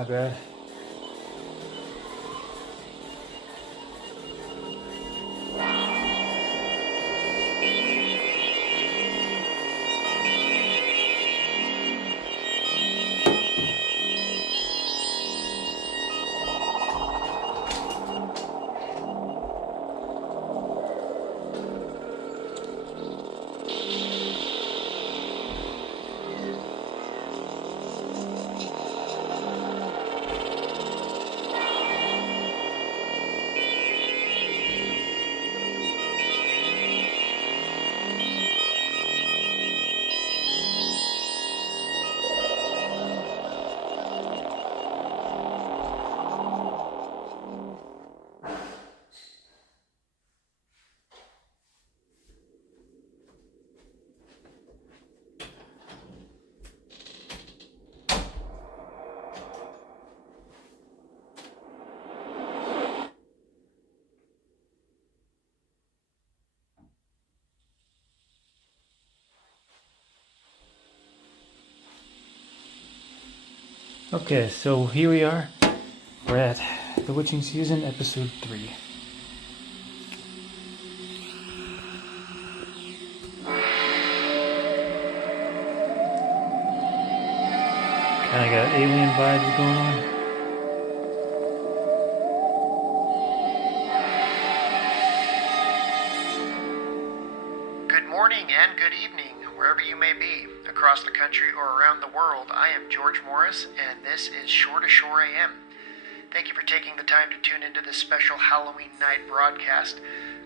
My bad. Okay, so here we are. We're at The Witching Season, Episode 3. Kinda got alien vibes going on. Good morning and good evening, wherever you may be, across the country or around the world. I am George Morris, and this is Shore to Shore AM. Thank you for taking the time to tune into this special Halloween night broadcast.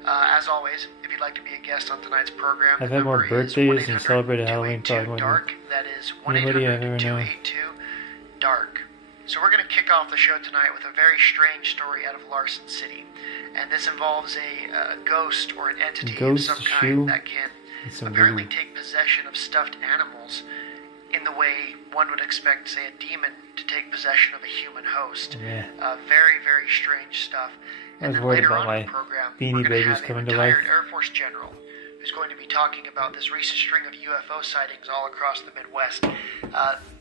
As always, if you'd like to be a guest on tonight's program, I've had more birthdays and celebrated Halloween probably more dark. That is anybody I've ever known. 1-800-282-DARK. So we're going to kick off the show tonight with a very strange story out of Larson City. And this involves a ghost or an entity of some kind that can apparently take possession of stuffed animals in the way one would expect, say, a demon to take possession of a human host. Yeah. Very, very strange stuff. I was And then worried later about on in my the program, Beanie we're going to Babies have a coming to life. retired Air Force general who's going to be talking about this recent string of UFO sightings all across the Midwest.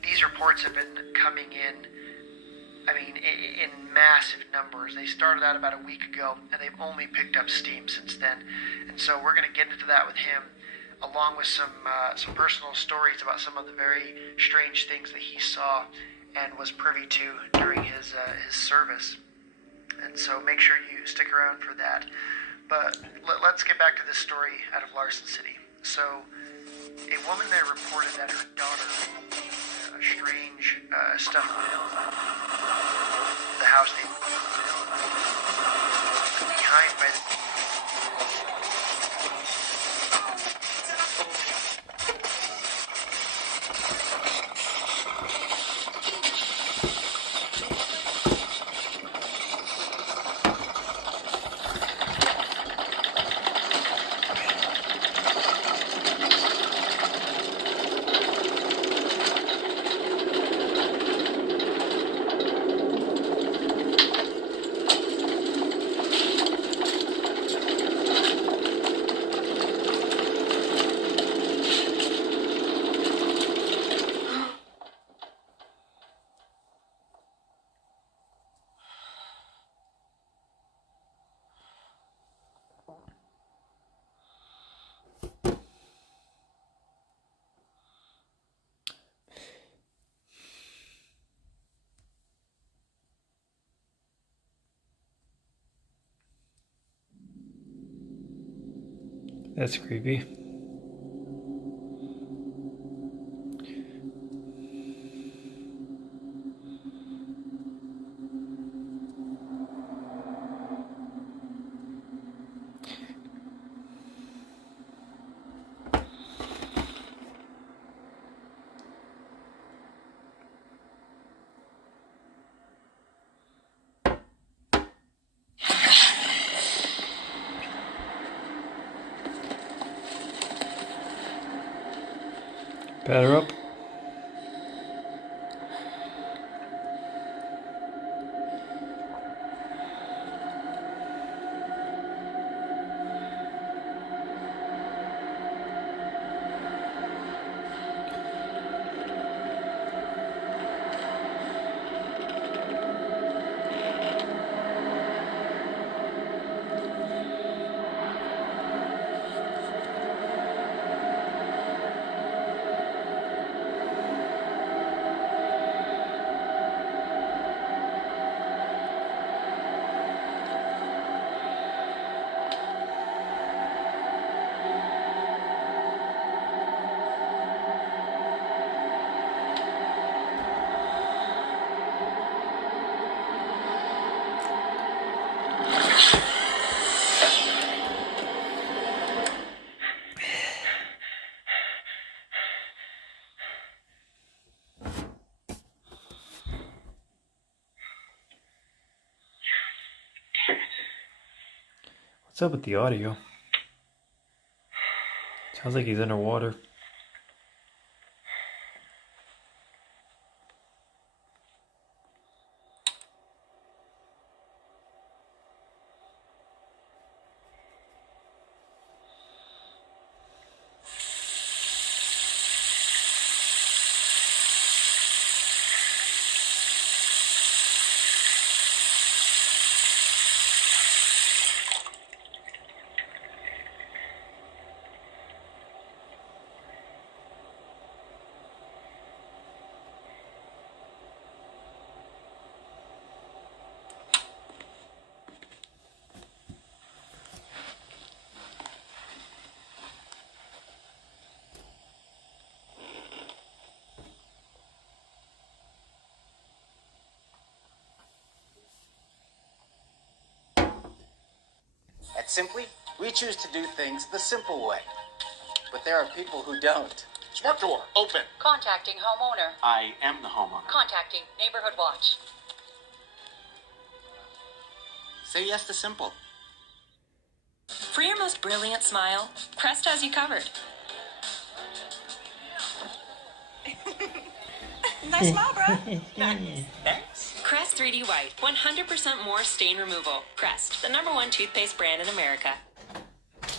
These reports have been coming in, in massive numbers. They started out about a week ago, and they've only picked up steam since then. And so we're going to get into that with him, along with some personal stories about some of the very strange things that he saw and was privy to during his service. And so make sure you stick around for that. But let's get back to this story out of Larson City. So a woman there reported that her daughter, a strange stuffed whale, the house they behind by the That's creepy. Batter up. What's up with the audio? Sounds like he's underwater. At Simply, we choose to do things the simple way. But there are people who don't. Smart door, open. Contacting homeowner. I am the homeowner. Contacting neighborhood watch. Say yes to Simple. For your most brilliant smile, Crest has you covered. Nice smile, bro. Thanks. Crest 3D White, 100% more stain removal. Crest, the #1 toothpaste brand in America.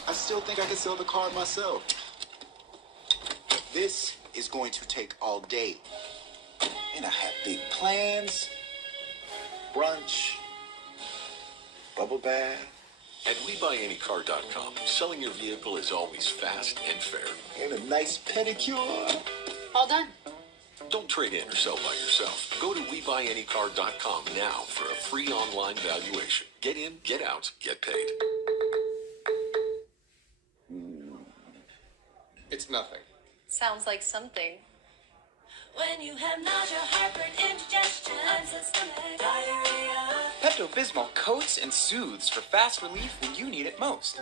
I still think I can sell the car myself. This is going to take all day. And I have big plans. Brunch. Bubble bath. At WeBuyAnyCar.com, selling your vehicle is always fast and fair. And a nice pedicure. All done. Don't trade in or sell by yourself. Go to WeBuyAnyCar.com now for a free online valuation. Get in, get out, get paid. It's nothing. Sounds like something. When you have nausea, heartburn, indigestion, unsystemic diarrhea. Pepto-Bismol coats and soothes for fast relief when you need it most.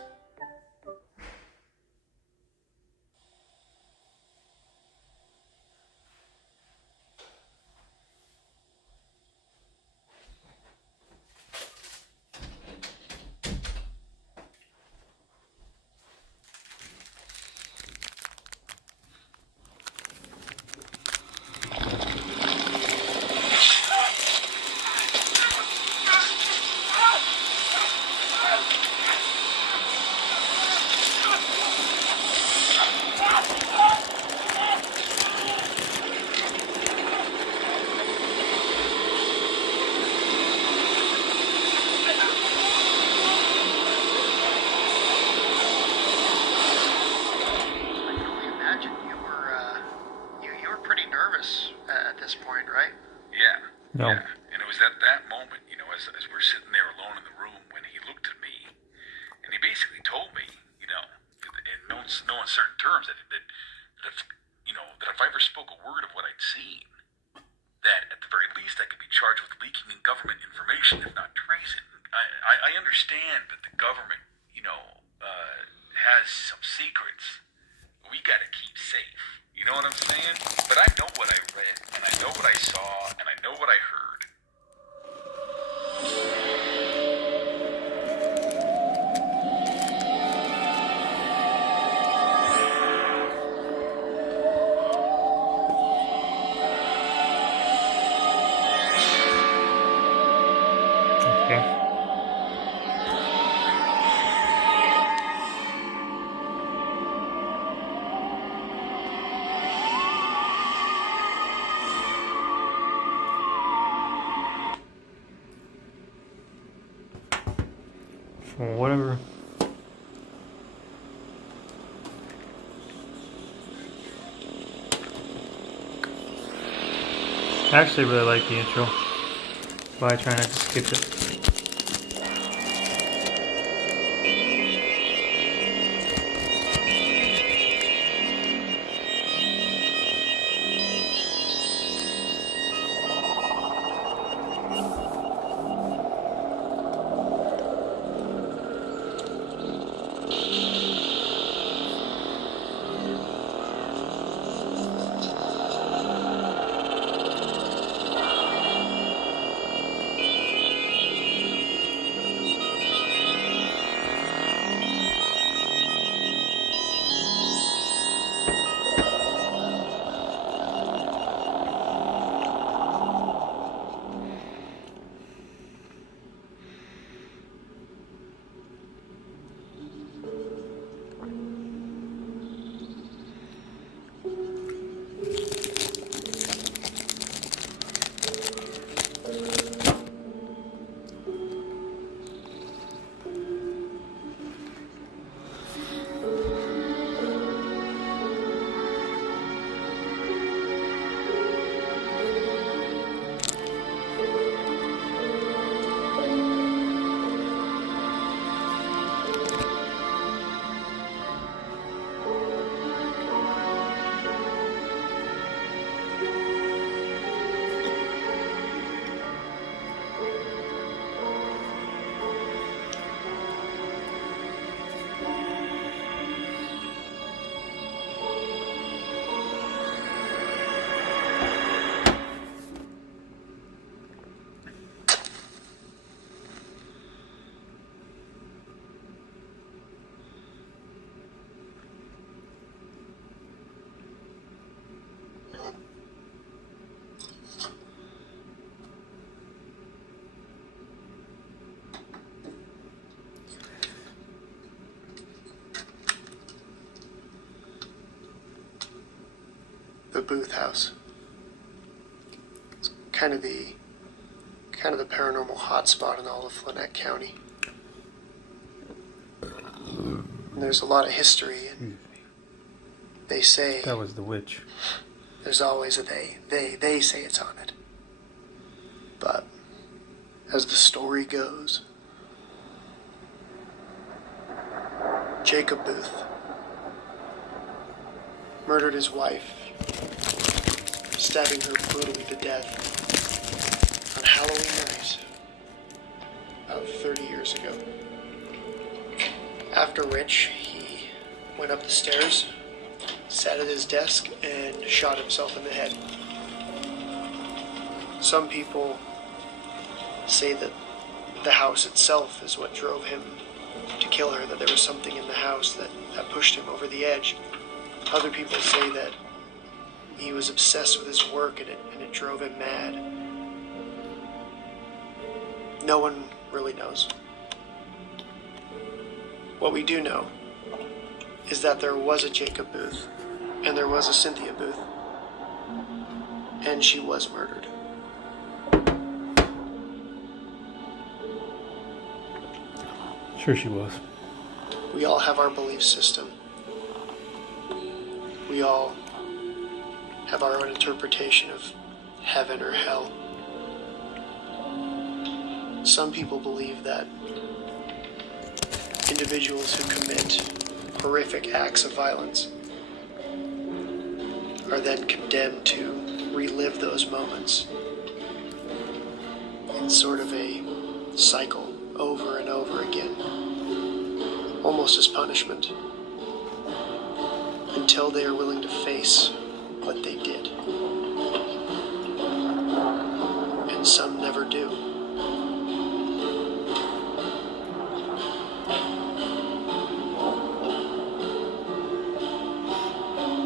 No. Yeah. And it was at that moment, as we're sitting there alone in the room when he looked at me and he basically told me, in no uncertain terms that if I ever spoke a word of what I'd seen, that at the very least I could be charged with leaking in government information, if not treason. I understand that the government, has some secrets we gotta keep safe. You know what I'm saying? But I know what I read, and I know what I saw, and I know what I heard. Okay. Well, whatever. I actually really like the intro, but I try not to skip it. the Booth House. It's kind of the paranormal hotspot in all of Flannett County. And there's a lot of history, and they say That was the witch. there's always a they. They say it's haunted. But as the story goes, Jacob Booth murdered his wife, stabbing her brutally to death on Halloween night about 30 years ago. After which, he went up the stairs, sat at his desk, and shot himself in the head. Some people say that the house itself is what drove him to kill her, that there was something in the house that pushed him over the edge. Other people say that he was obsessed with his work and it drove him mad. No one really knows. What we do know is that there was a Jacob Booth and there was a Cynthia Booth, and she was murdered. Sure she was. We all have our belief system. We all have our own interpretation of heaven or hell. Some people believe that individuals who commit horrific acts of violence are then condemned to relive those moments in sort of a cycle over and over again, almost as punishment, until they are willing to face what they did. And some never do.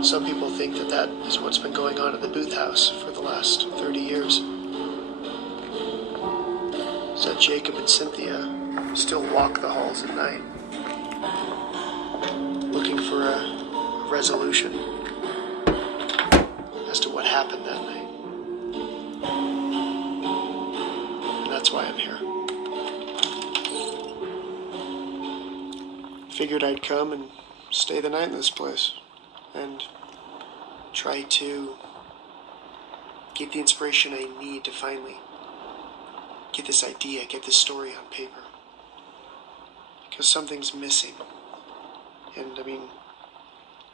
Some people think that that is what's been going on at the Booth House for the last 30 years. So that Jacob and Cynthia still walk the halls at night, looking for a resolution as to what happened that night. And that's why I'm here. Figured I'd come and stay the night in this place and try to get the inspiration I need to finally get this idea, get this story on paper. Because something's missing. And I mean,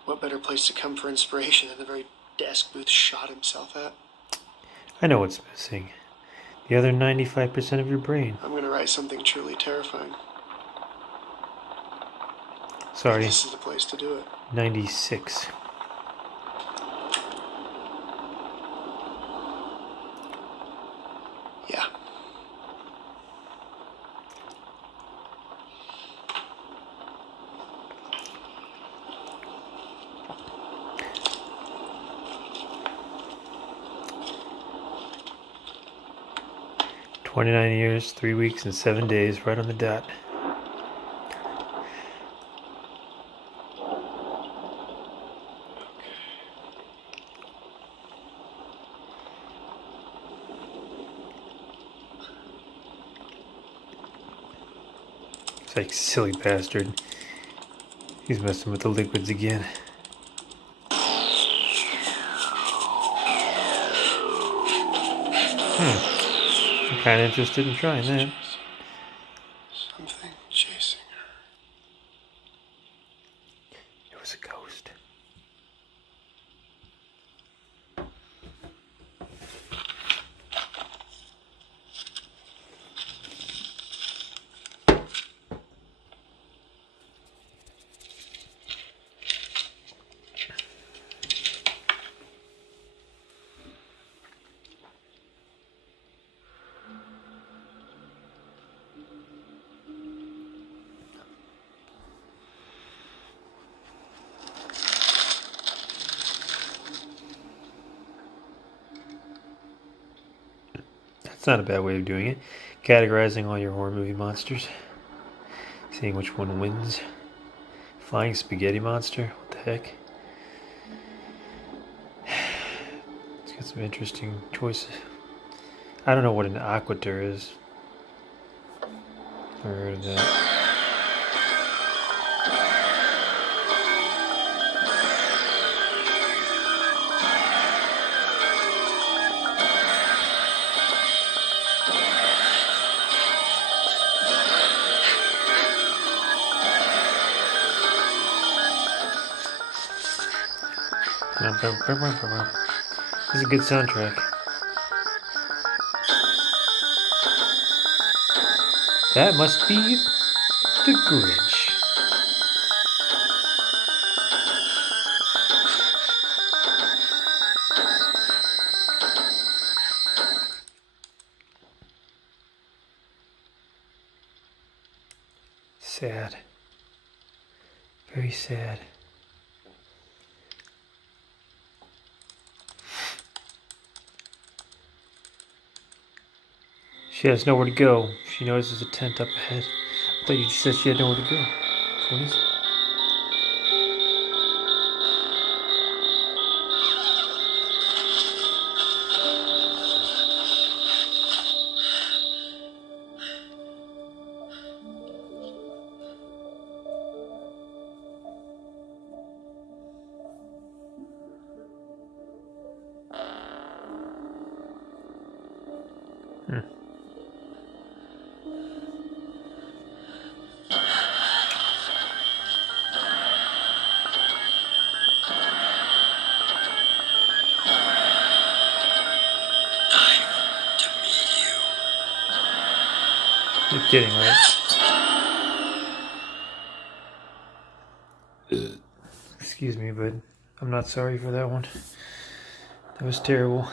what better place to come for inspiration than the very desk Booth shot himself at? I know what's missing. The other 95% of your brain. I'm gonna write something truly terrifying. Sorry, This is the place to do it. 96. Yeah. "29 years, 3 weeks, and 7 days, right on the dot." It's like, silly bastard. He's messing with the liquids again. I'm kind of interested in trying that. Something chasing her. It was a ghost. That's not a bad way of doing it. Categorizing all your horror movie monsters. Seeing which one wins. Flying spaghetti monster? What the heck? Got some interesting choices. I don't know what an aquator is. Never heard of that. This is a good soundtrack. That must be the Grinch. Sad. Very sad. She has nowhere to go. She notices a tent up ahead. I thought you just said she had nowhere to go. What is it? You're kidding, right? Excuse me, but I'm not sorry for that one. That was terrible.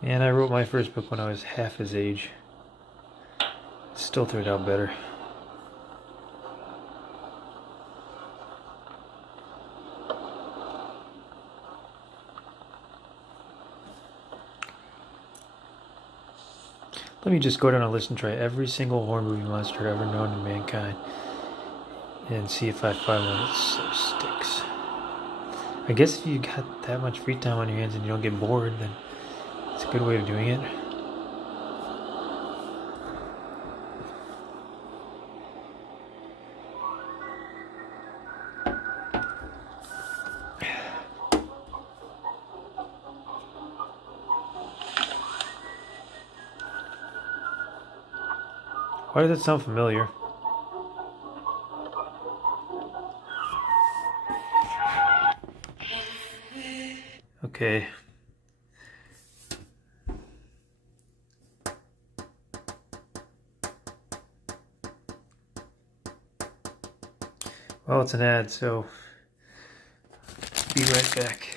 And I wrote my first book when I was half his age. It still turned out better. Let me just go down a list and try every single horror movie monster ever known to mankind and see if I find one that sticks. I guess if you got that much free time on your hands and you don't get bored, then it's a good way of doing it. Why does that sound familiar? Okay. Well, it's an ad, so be right back.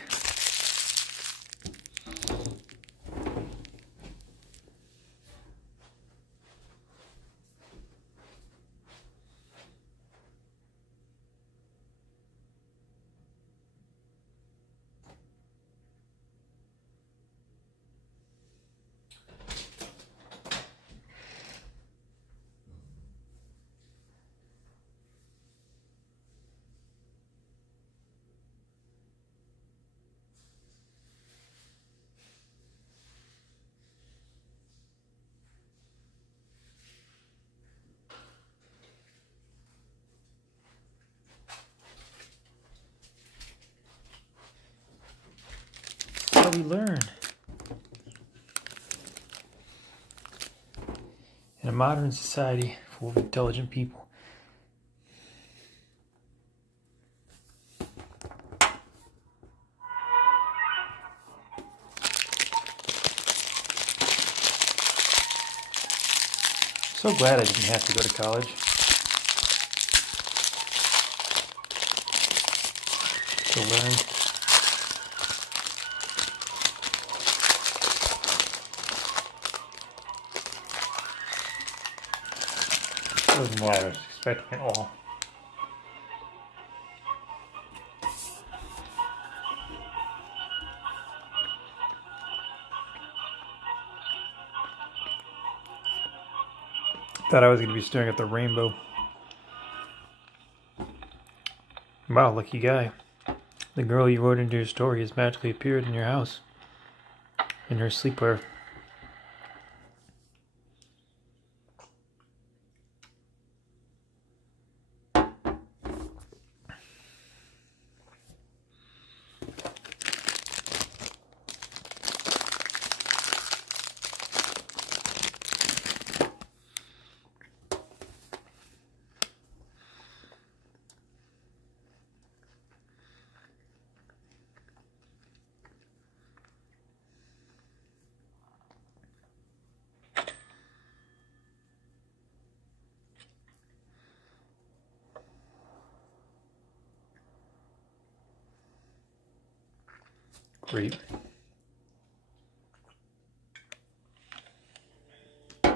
How we learn. In a modern society full of intelligent people. So glad I didn't have to go to college. To learn. That wasn't what I was expecting at all. Thought I was going to be staring at the rainbow. Wow, lucky guy. The girl you wrote into your story has magically appeared in your house. In her sleepwear. Great. I'm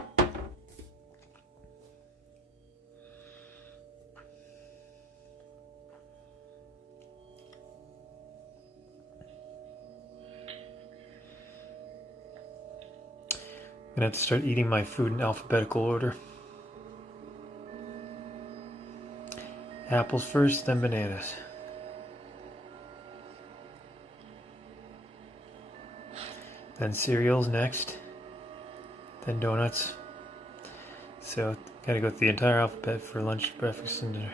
gonna have to start eating my food in alphabetical order. Apples first, then bananas. Then cereals next. Then donuts. So, gotta go through the entire alphabet for lunch, breakfast, and dinner.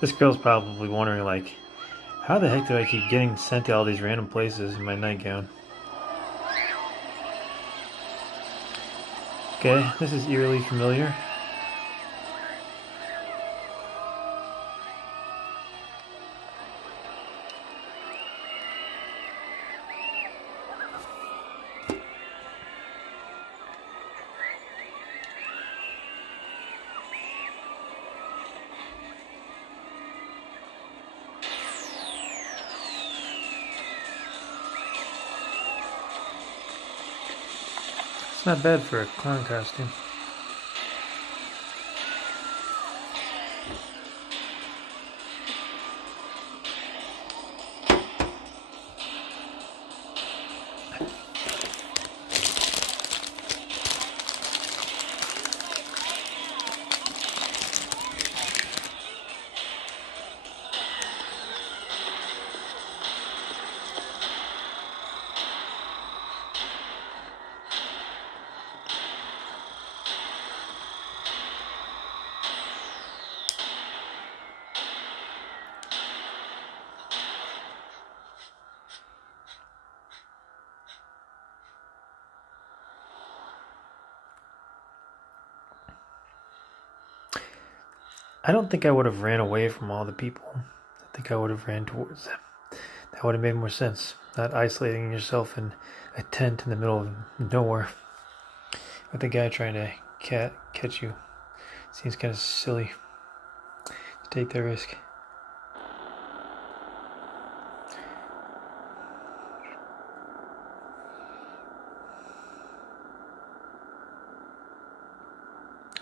This girl's probably wondering, like, how the heck do I keep getting sent to all these random places in my nightgown? Okay, this is eerily familiar. It's not bad for a clown costume. I don't think I would have ran away from all the people. I think I would have ran towards them. That would have made more sense. Not isolating yourself in a tent in the middle of nowhere with a guy trying to catch you. Seems kind of silly to take that risk.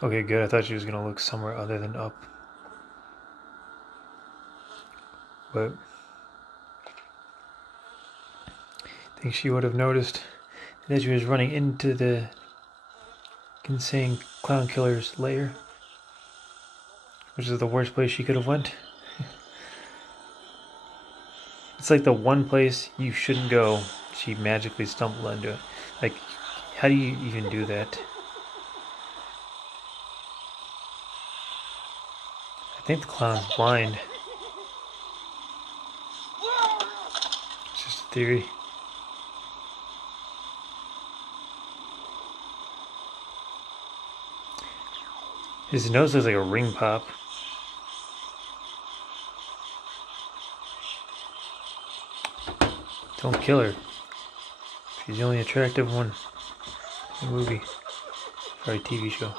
Okay, good. I thought she was going to look somewhere other than up. But I think she would have noticed that she was running into the insane clown killer's lair, which is the worst place she could have went. It's like the one place you shouldn't go, she magically stumbled into it. Like, how do you even do that? I think the clown's blind. It's just a theory. His nose looks like a ring pop. Don't kill her. She's the only attractive one in the movie. Sorry, TV show.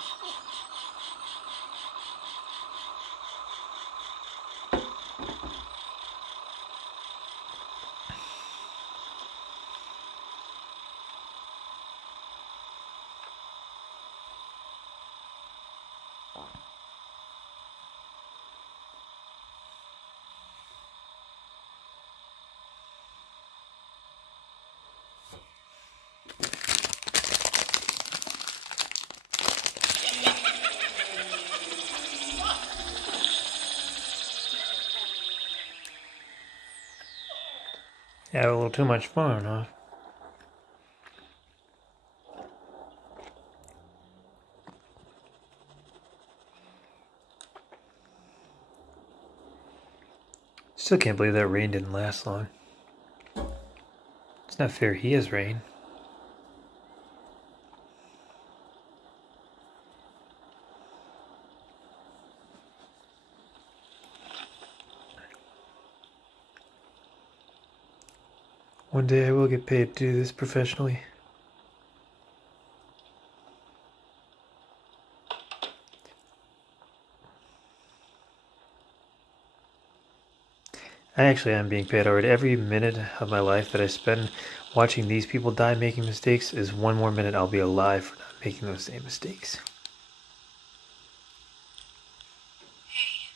Yeah, a little too much fun, huh? Still can't believe that rain didn't last long. It's not fair he has rain. One day I will get paid to do this professionally. I actually am being paid already. Every minute of my life that I spend watching these people die making mistakes is one more minute I'll be alive for not making those same mistakes. Hey.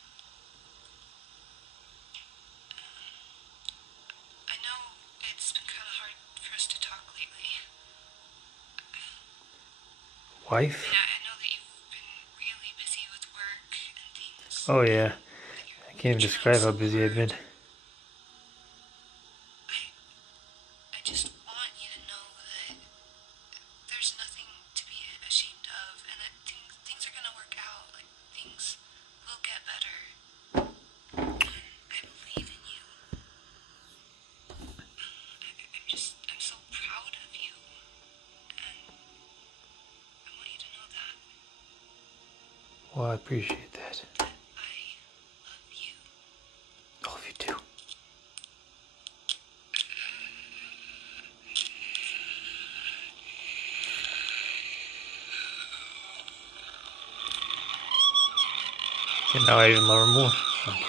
I know it's been kind of hard for us to talk lately. Wife? I know that you've been really busy with work and things. Oh yeah. I can't even describe how busy I've been. I just want you to know that there's nothing to be ashamed of, and that things are gonna work out. Like, things will get better. I believe in you. I'm so proud of you. And I want you to know that. Well, I appreciate that. I love you. All of you too. And now I even love her more. Okay.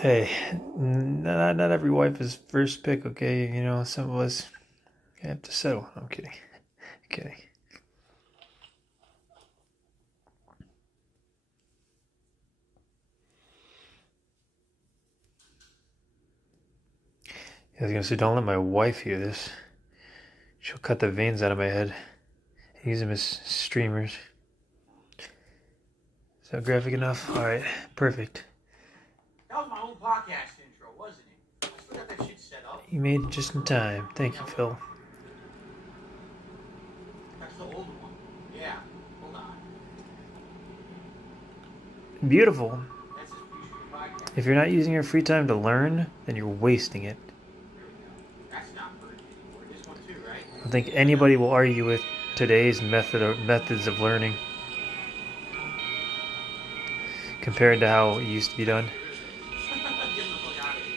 Hey, not every wife is first pick, okay? You know, some of us have to settle. I'm kidding. Kidding. I was gonna say, don't let my wife hear this. She'll cut the veins out of my head and use them as streamers. Is that graphic enough? Alright, perfect. That was my own podcast intro, wasn't it? I still got that shit set up. You made it just in time. Thank you, Phil. That's the older one. Yeah, hold on. Beautiful. That's his future podcast. If you're not using your free time to learn, then you're wasting it. That's not for anymore. This one too, right? I don't think anybody will argue with today's methods of learning compared to how it used to be done. Get the fuck out of here.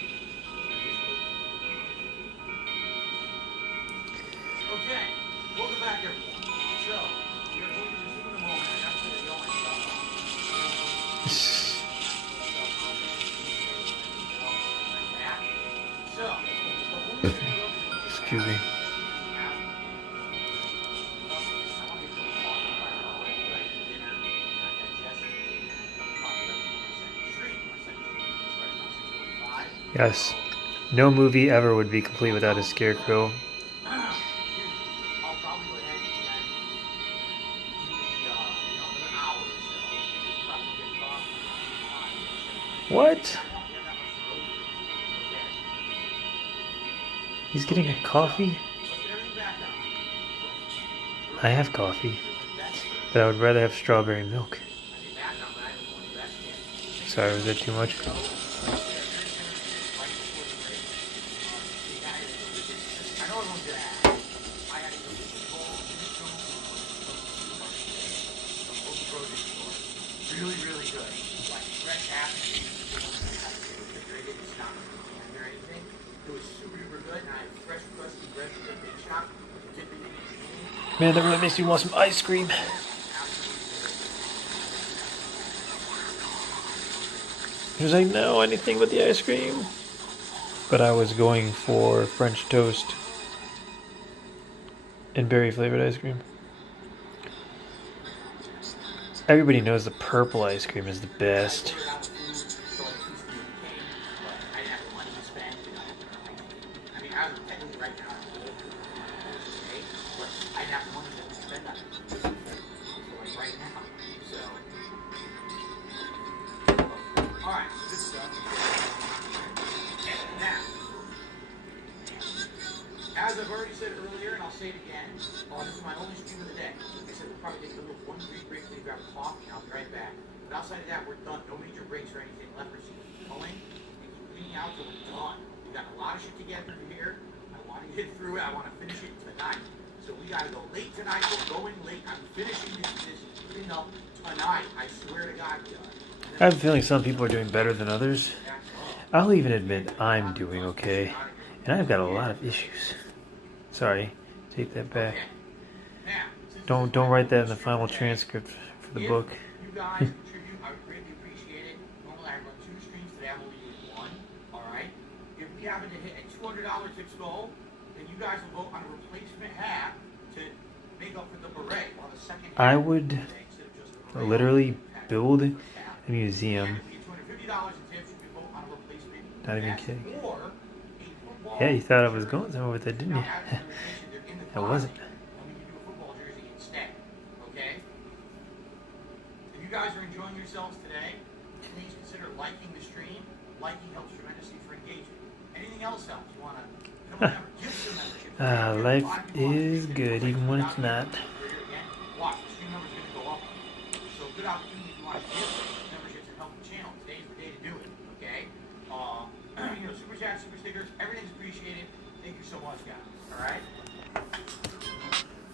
Okay, welcome back everyone. So, we are going to resume in a moment. I have to get all my stuff off. So, the only thing Excuse me. Yes. No movie ever would be complete without a scarecrow. What? He's getting a coffee? I have coffee, but I would rather have strawberry milk. Sorry, was that too much? Really, really good. Like fresh apples. It's not or anything. It was super duper good, and I had fresh crusty bread from the bake shop. Dip it in. Man, that really makes me want some ice cream. He was like, no, anything but the ice cream. But I was going for French toast and berry flavored ice cream. Everybody knows the purple ice cream is the best. right now. So, alright, good stuff. Now, as I've already said earlier, and I'll say it again, this is my only stream of the day. Like I said, we'll probably take a little 1 brief break to grab a coffee, and I'll be right back. But outside of that, we're done. No major breaks or anything left. We're just going and keep cleaning out till we're done. We got a lot of shit to get through here. I want to get through it. I want to finish it tonight. So we got to go late tonight. We're going late. I'm finishing this cleanup tonight. I swear to God, I have a feeling some people are doing better than others. I'll even admit I'm doing okay. And I've got a lot of issues. Sorry, take that back. Don't write that in the final transcript for the book. You guys contribute, I would greatly appreciate it. Normally I run 2 streams, today I'm only doing 1. Alright? If we happen to hit a $200 tips goal, then you guys will vote on a replacement hat to make up for the beret. While the second hat I would literally build a museum. Not even kidding. Yeah, you thought I was going somewhere with that, didn't you? I wasn't. If you guys are enjoying yourselves today, please consider liking the stream. Liking helps tremendously for engagement. Anything else helps. You want to become a member, give us a membership. Life is good, even when it's not. Watch, the stream number's going to go up. So good opportunity if you want to give memberships and help the channel. Today's the day to do it, okay? You know, super chats, super stickers, everything's appreciated. Thank you so much, guys. All right?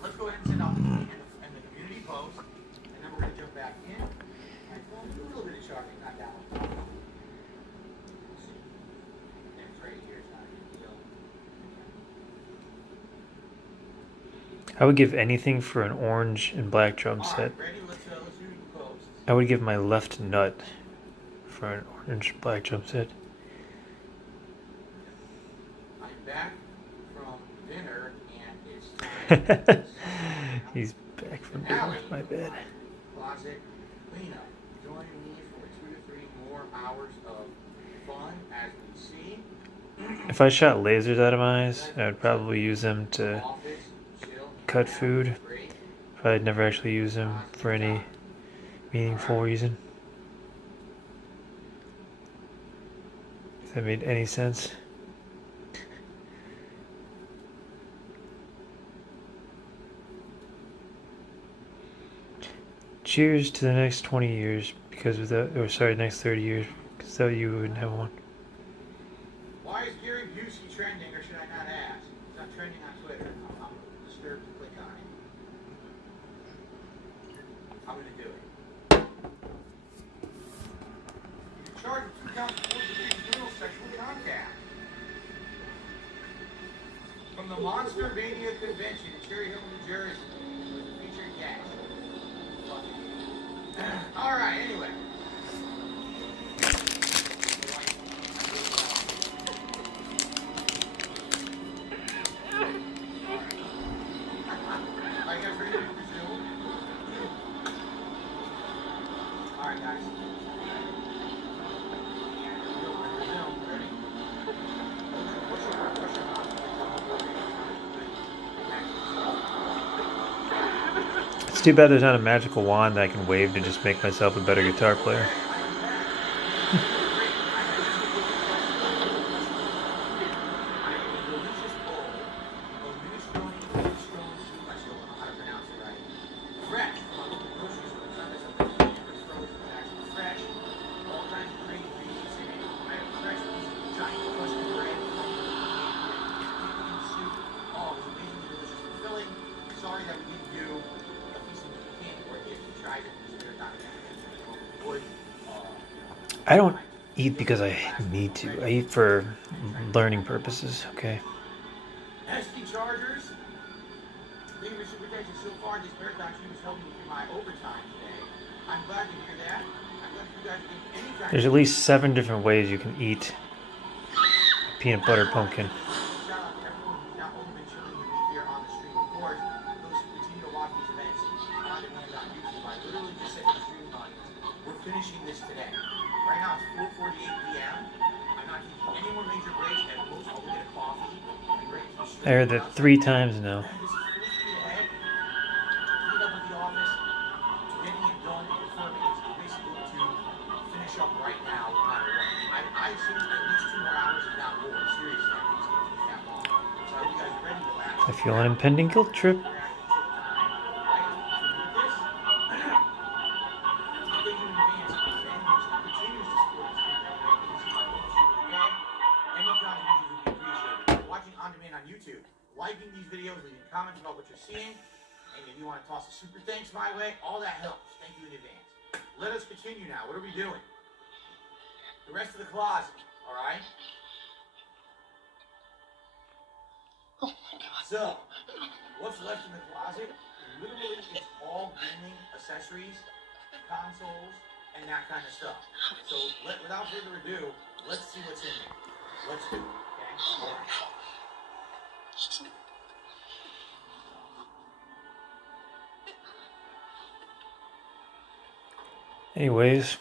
Let's go ahead and send out the community post, and then we're going to jump back in. My phone, do a little bit of charging, not that one. Let's see. And it's right here, it's not a big deal. I would give anything for an orange and black drum set. Ready? Let's do the post. I would give my left nut for an orange black drum set. I'm back from dinner, and it's time. He's back from dinner, my bad. Closet cleanup. Join me for 2 to 3 more hours of fun as we see. If I shot lasers out of my eyes, I would probably use them to cut food. But I'd never actually use them for any meaningful reason. If that made any sense. Cheers to the next 20 years, because without, or sorry, next 30 years, because without you wouldn't have one. Why is Gary Busey trending, or should I not ask? It's not trending on Twitter. I'm disturbed to click on it. I'm going to do it. You charge with 2 counts of 4-degree criminal sexual contact. From the Monster Mania Convention in Cherry Hill, New Jersey, with a featured guest. All right, anyway. Are you guys ready to resume? All right, guys. Resume. Ready? It's too bad there's not a magical wand that I can wave to just make myself a better guitar player. I don't eat because I need to. I eat for learning purposes, okay? SD Chargers. Thank you for super protection so far. This marathon stream is helping me through my overtime today. I'm glad to hear that. I'm glad you guys get any kind There's at least 7 different ways you can eat a peanut butter pumpkin. Shout out to everyone who's not only been chilling with me here on the stream, of course, those who continue to watch these events on demand on YouTube. I literally just said to the stream line, we're finishing this today. Right now it's 4:48 p.m. I'm not taking any more major breaks. At most, I'll go get a coffee and break to the stream. I heard that 3 times now. This is full speed ahead. Clean up with the office. I feel an impending guilt trip. Watching on demand on YouTube, liking these videos, leaving comments about what you're seeing, and if you want to toss a super thanks my way, all that helps. Thank you in advance. Let us continue now. What are we doing? The rest of the closet, all right? Oh my god. So, what's left in the closet? Literally, it's all gaming accessories, consoles, and that kind of stuff. So, without further ado, let's see what's in there. Let's do it. Okay? All right. Anyways,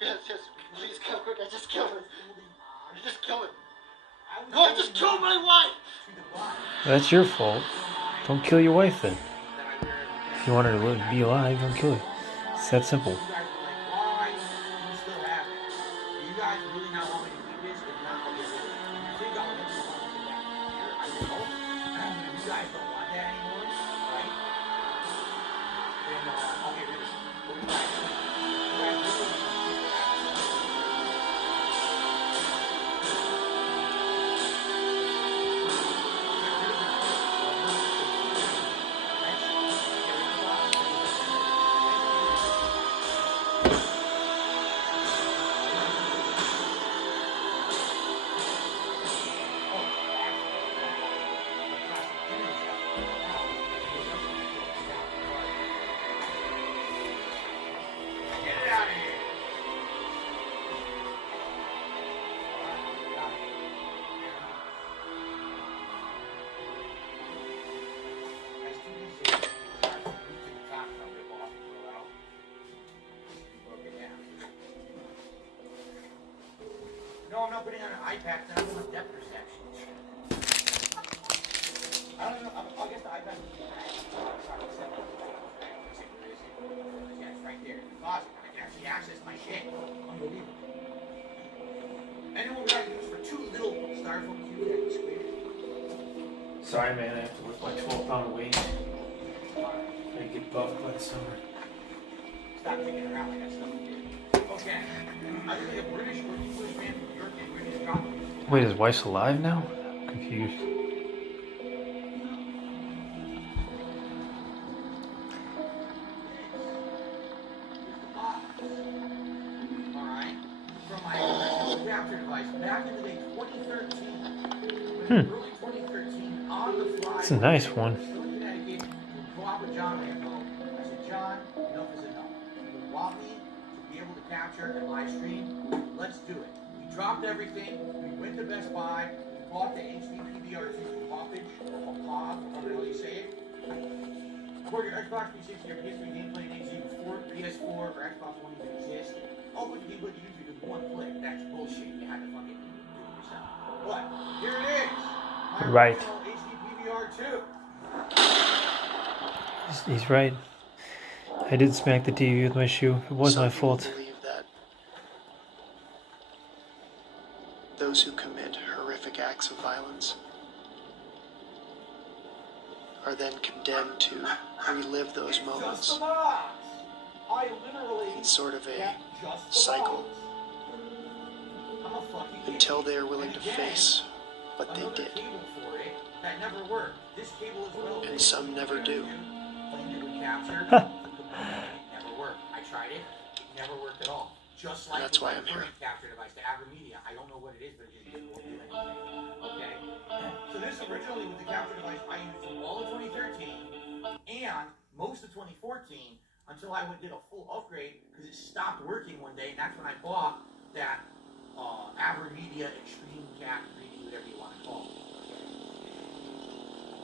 Yes, please kill her. I just killed her. I just killed her. No, I just killed my wife! that's your fault. Don't kill your wife then. If you want her to be alive, don't kill her. It's that simple. You guys are like, why do you still have it? Do you guys really not want me to keep this? If not, I'll get rid of it. You think I'll let you want it back here? I don't. If you guys don't want that anymore, right? Then I'll get rid of it. What do you guys think? You guys really want to keep it? Get it out of here. No, I'm not putting on an iPad, then I'm doing depth perception. I don't know, I guess the iPad would be yeah, it's right there in the closet. I can actually access my shit. Unbelievable. And then what we gotta do is for two little styrofoam cubes that can squeeze. Sorry, man. I have to lift my 12-pound weight. I get buffed by the summer. Stop kicking around like that stuff you did. Okay. I think a British or English man from New York and British drop. Wait, his wife's alive now? Confused. Alright. From my original capture device back in the day, 2013. Early 2013, on the fly. It's a nice one. Still in Connecticut, with Papa John ran home. I said, John, enough is enough. You want me to be able to capture and live stream? Let's do it. We dropped everything. We went to Best Buy. We bought the HD PVR2 Poppage, or Pop, however the hell you say it. Record your Xbox 360 or PS3 gameplay in HD before PS4 or Xbox One even exist. Open the gameplay to YouTube with one click. That's bullshit. You had to fucking do it yourself. But here it is. My Right. original HD PVR2. He's right. I did smack the TV with my shoe. It was my fault. Believe that those who commit horrific acts of violence are then condemned to relive those Just moments the box. I literally in sort of a kept just the cycle box. I'm a fucking idiot. until they are willing to And again, face what they another did. cable for it that never worked. This cable is well. And some never do. Claimed it would capture. It never worked. I tried it. It never worked at all. Just like That's with why my I'm here. current capture device, the AverMedia. I don't know what it is, but it just didn't do anything. Okay. So this originally was the capture device I used from all of 2013 and most of 2014 until I did a full upgrade because it stopped working one day, and that's when I bought that AverMedia Extreme Cat 3D, whatever you want to call it.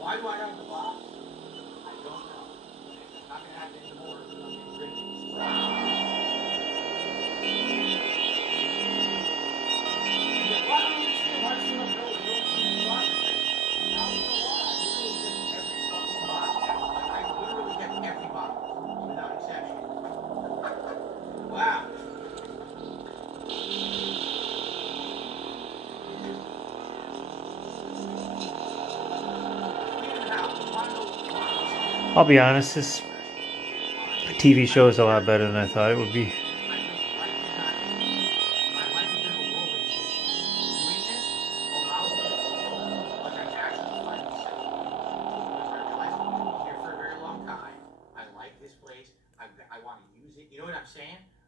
Why do I have the box? I don't know. It's not going to happen anymore. I'm getting rid of it. And then why don't you understand why it's not built in this box? I don't know why. I literally get every fucking box. I literally get every box without exception. I'll be honest, this TV show is a lot better than I thought it would be.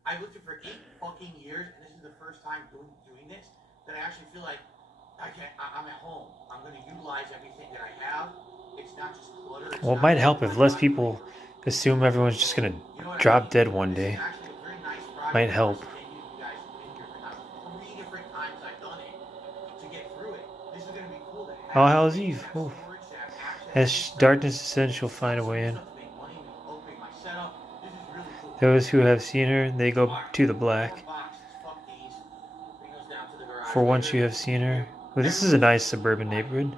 I looked at it for 8 fucking years, and this is the first time doing this that I actually feel like I'm at home. I'm going to utilize everything that I have. It's not just clutter. Well, it might help if less people assume everyone's just gonna drop dead one day. Might help. Oh, Hell's Eve. Ooh. As darkness descends, she'll find a way in. Those who have seen her, they go to the black. For once you have seen her. Well, this is a nice suburban neighborhood.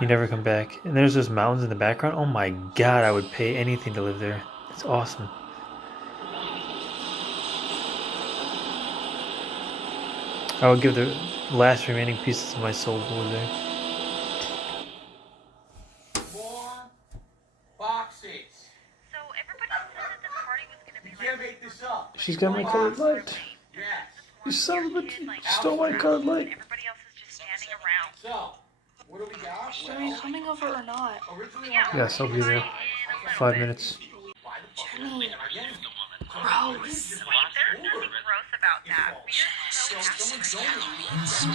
You never come back. And there's those mountains in the background. Oh my god, I would pay anything to live there. It's awesome. I would give the last remaining pieces of my soul to live there. More boxes. So everybody said that this party was going to be You can't make this up. She's got my colored light. Yes. You son of a bitch. You stole my colored light. Everybody else is just standing around. So, what do we got? Are you coming over or not? Yes, I'll be there. 5 minutes. Jenny. Gross. Wait, there's nothing gross about that. We are so happy.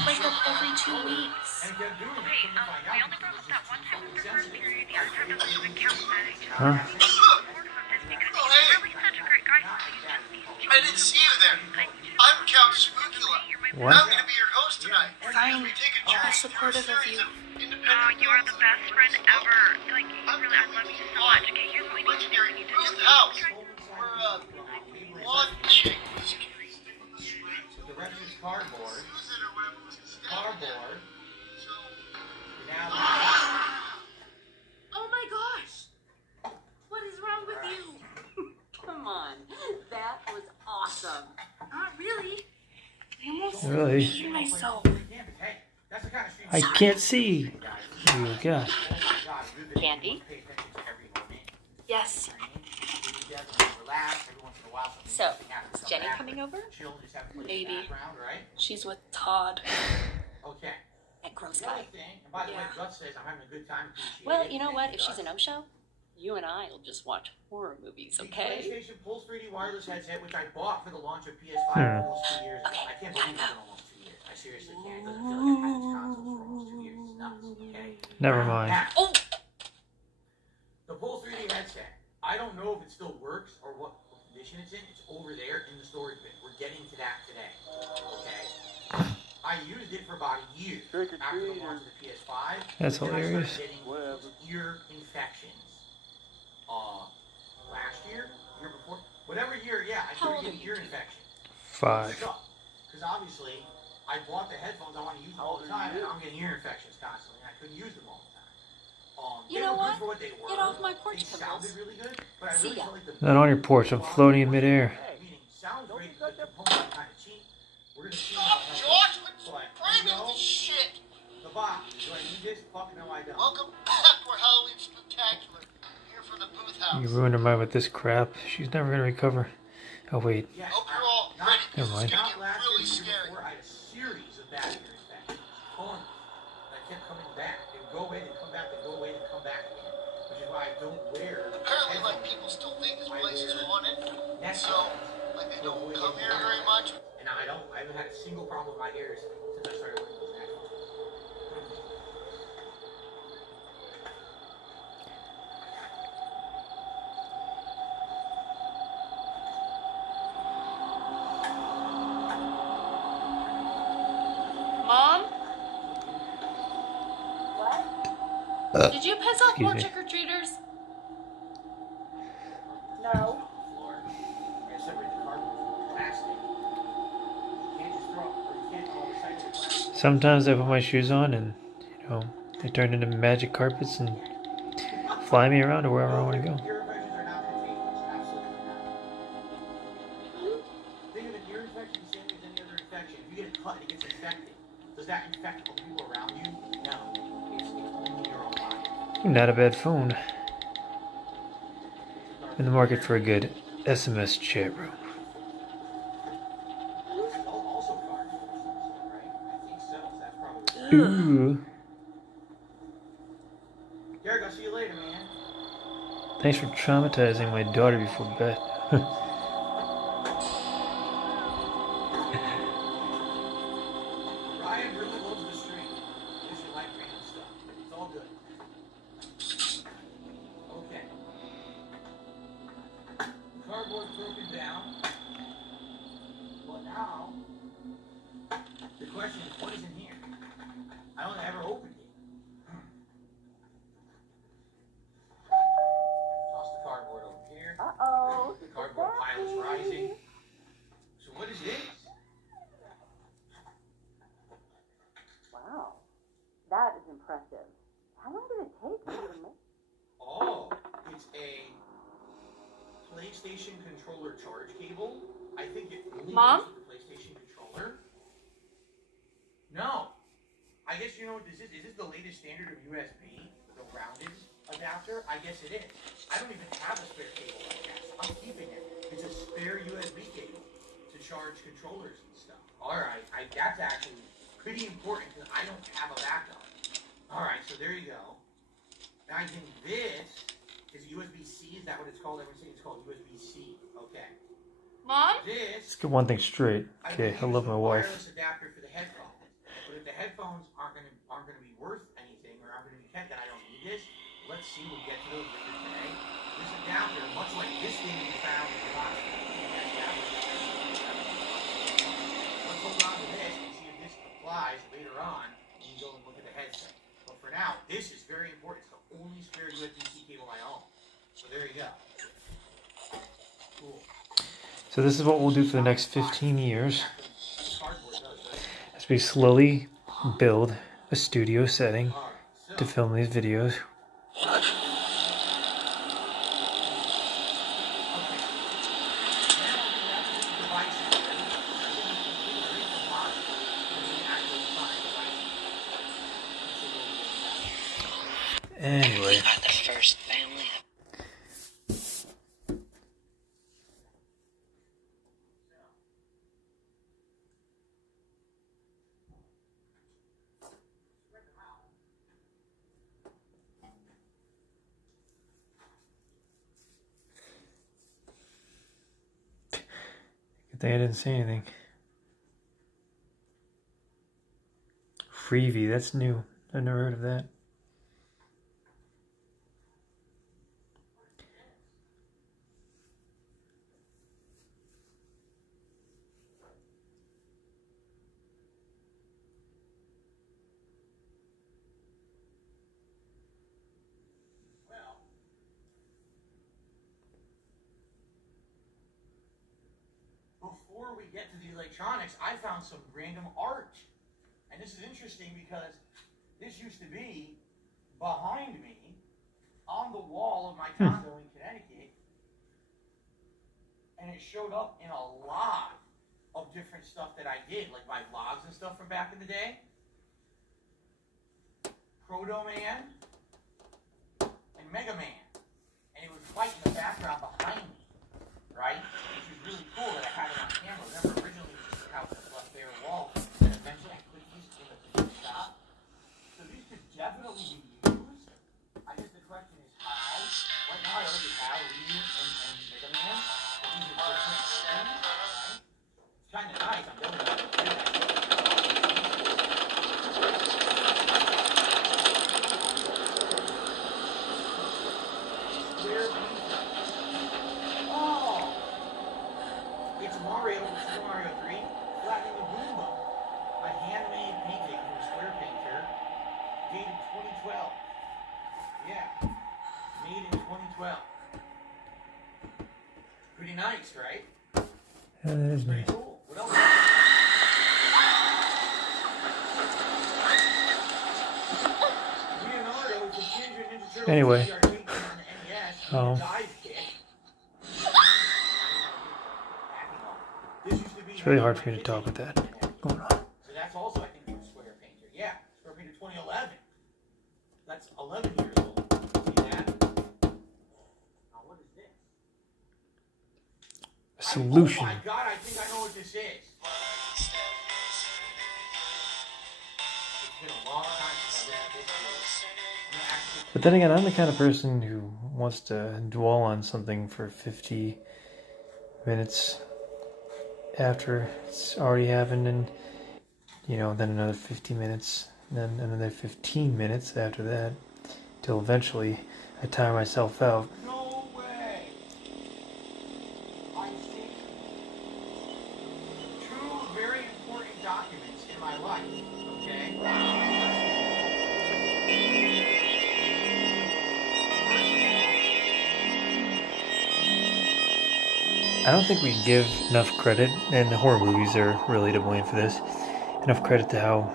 Wake up every 2 weeks. We only broke up that one time with the first period. The other time doesn't even count that. Huh? I didn't see you there. I'm Count Spookula. What? I'm going to be your host tonight. Fine. We take a I'll be journey supportive of you. You are the best friend ever. Like, really, I love you so much. Okay, here's what we need to do. We need to Booth House. We're launching. The rest is cardboard. Cardboard. Now. Oh my gosh! What is wrong with you? Come on, that was awesome. Not really. I almost Really? peed myself. Hey, that's the kind of stream. I can't see. Oh god. Candy? Yes. So, is Jenny coming over? Maybe. She's with Todd. Okay. At Gross The other Guy. thing, and by the way, Gus says I'm having a good time. Appreciate Well, it. you know Thank what? If she's a Gus. no-show, you and I will just watch horror movies, The okay? PlayStation Pulse 3D wireless headset, which I bought for the launch of PS5 almost 2 years ago. Okay, I can't believe it's been almost 2 years. I seriously can't. It doesn't feel like I've had this console for almost 2 years. It's nuts, okay? Never mind. Now, Oh! the Pulse 3D headset. I don't know if it still works or what condition it's in. It's over there in the storage bin. We're getting to that today. Okay? I used it for about a year after the launch of the PS5. That's Then hilarious. I started getting ear infections. Last year before, whatever year, yeah, I How started old getting are you, ear infections. 5. Because obviously, I bought the headphones, I want to use them all the time, and I'm getting ear infections constantly, and I couldn't use them all the time. You They know were good what? for what they were. Get off my porch, They sounded Camille. really good, but I See really ya. felt like the Not on your porch. I'm floating in midair. meaning sounds great, but the components are kind of cheap. We're gonna see how it George, helps. quit But, framing you know, this shit. the box, do I need this? Fuck no, I don't. Welcome back. We're Halloween Spooktacular. Here from the Booth House. You ruined her mind with this crap. She's never gonna recover. Oh wait. Yes, Hope you're all ready. Never mind. It's gonna Not get last really year, the year scary. before, I had a series of bad ear infections. Hormones that kept coming back. They would go away, they'd come back, they'd go away, they'd come back again. Which is why I don't wear Apparently, like, headphones. people still think this place is haunted. Next So, like, they don't come here very much. And I haven't had a single problem with my ears since I started wearing those headphones. Mom? What? Did you piss off Excuse more me. trick-or-treaters? No. Floor. And separate the cardboard from the plastic. You can't just throw it, or you can't all recycle the plastic. Sometimes I put my shoes on and, you know, they turn into magic carpets and fly me around to wherever I want to go. Ear infections are not contagious. Absolutely not. Think of an ear infection the same as any other infection. If you get a cut and it gets infected, does that infect other people around you? No. It's only your own body. Not a bad phone. in the market for a good SMS chat room. Also cars, right? I think so. That's probably. Ooh. Derek, I'll see you later, man. Thanks for traumatizing my daughter before bed. Ryan really loves the stream. This is like random stuff. It's all good. Okay. Cardboard's broken down. Well, now, the question is, what is in here? I don't ever opened it. Toss the cardboard over here. Uh-oh. The cardboard pile is rising. So what is this? Wow. That is impressive. How long did it take for you to make? Oh, it's a PlayStation controller charge cable. I think it only Mom? goes with the PlayStation controller. No. I guess you know what this is. Is this the latest standard of USB? The rounded adapter? I guess it is. I don't even have a spare cable like that. So I'm keeping it. It's a spare USB cable to charge controllers and stuff. Alright, that's actually pretty important because I don't have a backup. Alright, so there you go. Now I think this is USB-C. Is that what it's called? Everyone's saying it's called USB-C. Okay. Mom? This. Let's get one thing straight. Okay, I love my wife. Wireless adapter for the headphones. But if the headphones aren't gonna be worth anything or aren't gonna be kept, then I don't need this. Let's see. We'll get to those later today. This adapter, much like this thing we found in the box. Let's hold on to this and see if this applies later on when you go and look at the headset. But for now, this is very important. It's the only spare USB-C cable I own. So there you go. Cool. So this is what we'll do for the next 15 years. As we slowly build a studio setting to film these videos. Anyway. We are the first family. Good thing I didn't say anything. Freevee, that's new. I've never heard of that. Before we get to the electronics, I found some random art. And this is interesting because this used to be behind me on the wall of my condo in Connecticut. And it showed up in a lot of different stuff that I did, like my vlogs and stuff from back in the day. Proto Man and Mega Man. And it was fighting in the background behind me, right? Which was really cool that I had it on camera. Remember, originally it was just a couch with a bare wall, and eventually I put these in the shop. So these could definitely be used. I guess the question is how. Right now I already have Ryu and Mega Man, but these are different things, right? It's kind of nice. I'm building up to do that. Oh! It's Mario from Super Mario 3, flattening the Goomba. A handmade painting from a square painter, dated 2012. Yeah, made in 2012. Pretty nice, right? Yeah, that is Pretty nice. cool. What else? Leonardo from Teenage Mutant Ninja Turtles Anyway. CR taken on the NES, Oh. dive kick. This used to be It's really hard for me to talk with that going on. So that's also, I think, from Square Painter. Yeah, Square Painter 2011. That's 11 years old. See that? Now, what is this? solution. Oh my God, I think I know what this is. It's been a long time since I read this book. But then again, I'm the kind of person who wants to dwell on something for 50 minutes after it's already happened, and then another 50 minutes, then another 15 minutes after that, till eventually I tire myself out. No way. I see two very important documents in my life, okay? I don't think we give enough credit, and the horror movies are really to blame for this, enough credit to how,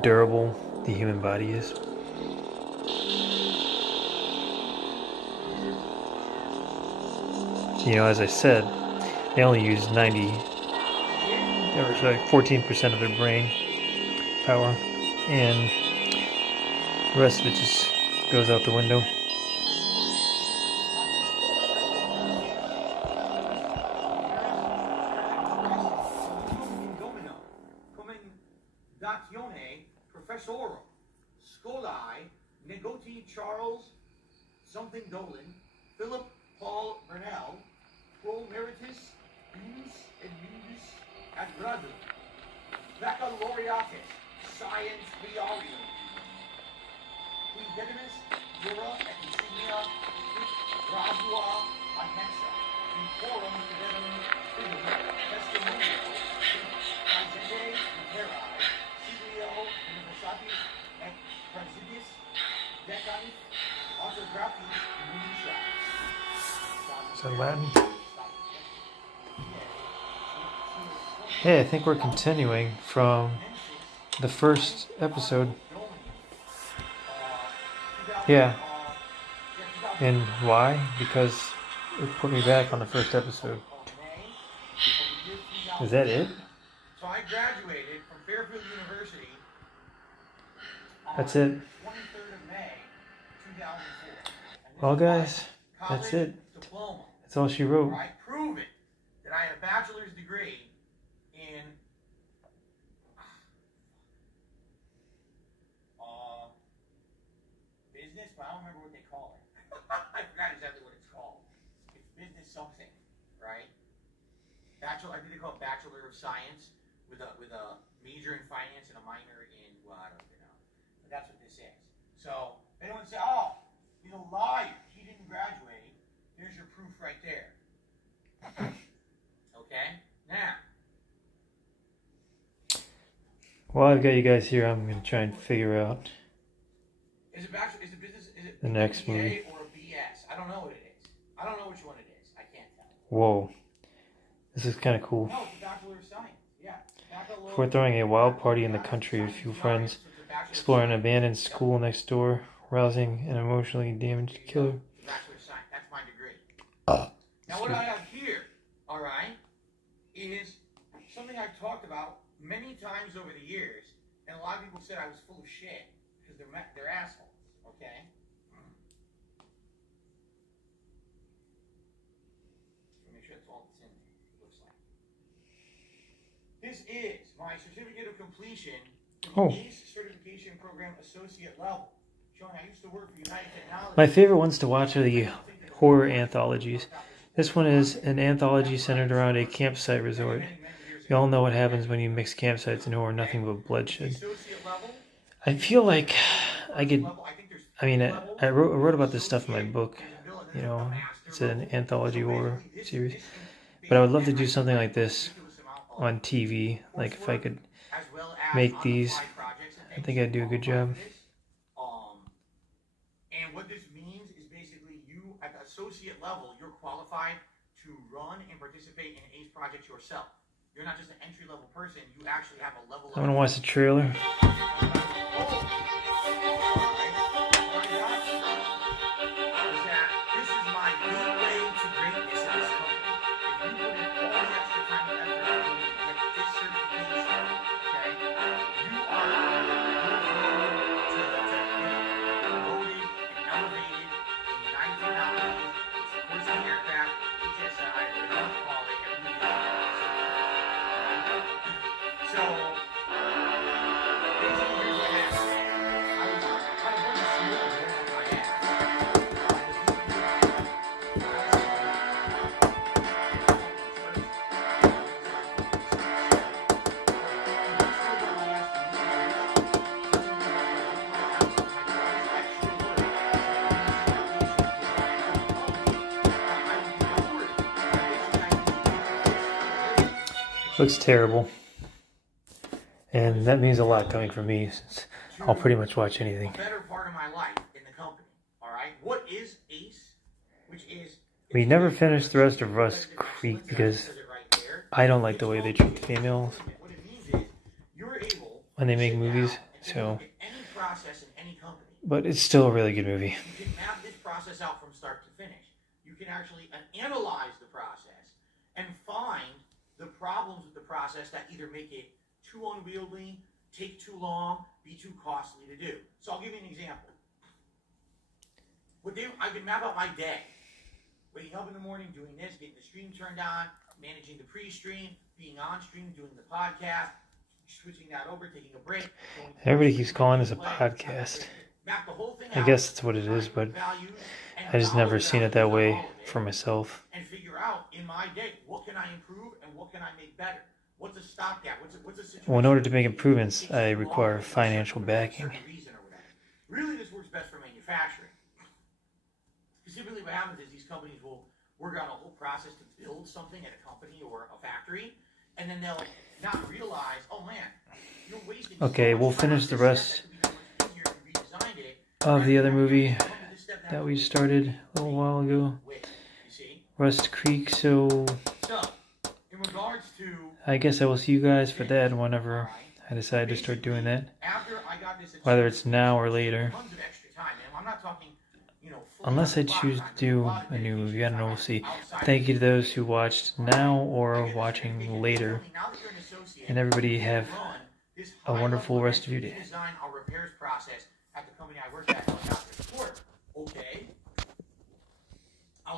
durable the human body is. As I said, they only use 14% of their brain power, and the rest of it just goes out the window. Professoro, Scoli, Negoti Charles, something Dolan, Philip Paul Burnell, Pro Meritus, Deus et Mundus ad Gradum, Baccalaureatus, Science Theorium, Qui Dedimus, Jura et Insignia, Gradua Annexa, in Forum Fidelum Fidum, Testimonio, Praesente Terrae, Siglio Universitatis et Praesidis, Decanit, Autographis Munitia. Is that Latin? Hey, I think we're continuing from the first episode. Yeah. And why? Because it put me back on the first episode. Is that it? So I graduated from Fairfield University. That's it. 23rd of May, 2004. Well, guys, that's it. Diploma. That's all she wrote. I prove it that I had a bachelor's degree in business, but I don't remember what they call it. I forgot exactly what it's called. It's business something, right? Bachelor, I think they call it Bachelor of Science with a major in finance and a minor in, well, I don't know. But that's what this is. So they don't say, oh, he's a liar. He didn't graduate. Here's your proof right there. Okay? Now. While I've got you guys here, I'm going to try and figure out Is it bachelor? Is it business? Is it the next BA movie. or a BS? I don't know what it is. I don't know which one it is. I can't tell. Whoa. This is kind of cool. No, it's a Bachelor of Science. Yeah. Before throwing a wild party in the country with a few friends, exploring an abandoned school next door, rousing an emotionally damaged killer. Bachelor of Science. That's my degree. Now what I have here, all right, is something I've talked about many times over the years, and a lot of people said I was full of shit because they're assholes. Okay. Make sure that's all that's in there. It looks like. This is my certificate of completion for the ACE certification program associate level. Showing I used to work for United Technologies. My favorite ones to watch are the horror anthologies. This one is an anthology centered around a campsite resort. You all know what happens when you mix campsites and horror, nothing but bloodshed. I feel like I could, I wrote about this stuff in my book, it's an anthology horror series, but I would love to do something like this on TV, like if I could make these, I think I'd do a good job. And what this means is basically you, at the associate level, you're qualified to run and participate in ACE projects yourself. You're not just an entry-level person, you actually have a level I'm going to watch the trailer. Looks terrible. And that means a lot coming from me, since I'll pretty much watch anything. A better part of my life in the company. All right. What is ACE? Which is. We never finished the rest of Rust Creek because I don't like the way they treat females What it means is you're able when they make to sit movies. down and So, look at any process in any company. but it's still a really good movie. You can map this process out from start to finish. You can actually analyze the process and find the problems with the process that either make it too unwieldy, take too long, be too costly to do. So I'll give you an example. I can map out my day. Waking up in the morning, doing this, getting the stream turned on, managing the pre-stream, being on stream, doing the podcast, switching that over, taking a break. Everybody keeps calling this a podcast. Map the whole thing I out, guess that's what it is, but values, and I just never dollar seen it values that on way all of it, for myself. and figure out in my day what can I improve and what can I make better. What's a stopgap? What's a situation? Well, in order to make improvements, I require financial backing. Really, this works best for manufacturing. Because typically what happens is these companies will work out a whole process to build something at a company or a factory, and then they'll not realize, oh man, you're wasting Okay, we'll finish the rest of the other movie that we started a little while ago, Rust Creek. So in regards to I guess I will see you guys for that whenever I decide to start doing that, whether it's now or later. tons of extra time, and I'm not talking, you know, Unless I choose to do a new movie, I don't know, we'll see. Thank you to those who watched now or watching later, and everybody have a wonderful rest of your day. Design our repairs process at the company I work at, Helicopter Support.